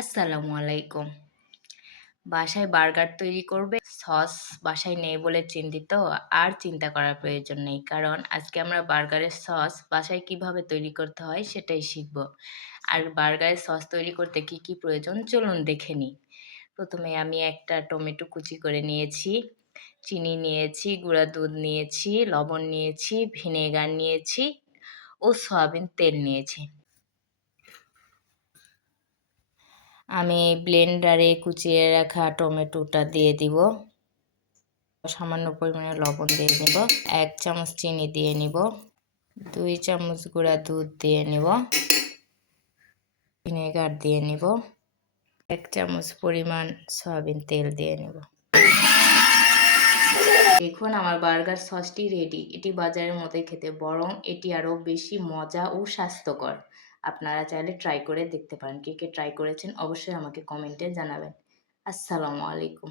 আসসালামু আলাইকুম। বাসায় বার্গার তৈরি করবে, সস বাসায় নেই বলে চিন্তিত? আর চিন্তা করার প্রয়োজন নেই। কারণ আজকে আমরা বার্গারের সস বাসায় কিভাবে তৈরি করতে হয় সেটাই শিখব। আর বার্গারের সস তৈরি করতে কি প্রয়োজন চলুন দেখে নিই। প্রথমে আমি একটা টমেটো কুচি করে নিয়েছি, চিনি নিয়েছি, গুঁড়া দুধ নিয়েছি, লবণ নিয়েছি, ভিনেগার নিয়েছি ও সয়াবিন তেল নিয়েছি। আমি ব্লেন্ডারে কুচিয়ে রাখা টমেটোটা দিয়ে দিব। সামান্য পরিমাণে লবণ দিয়ে নেব। 1 চামচ চিনি দিয়ে নিব। 2 চামচ গুঁড়া দুধ দিয়ে নিব। ভিনেগার দিয়ে নিব। 1 চামচ পরিমাণ সয়াবিন তেল দিয়ে নেব। দেখুন আমার বার্গার সসটি রেডি। এটি বাজারের মতোই খেতে, বরং এটি আরও বেশি মজা ও স্বাস্থ্যকর। আপনারা চাইলে ট্রাই করে দেখতে পারেন। কে ট্রাই করেছেন অবশ্যই আমাকে কমেন্টে জানাবেন। আসসালামু আলাইকুম।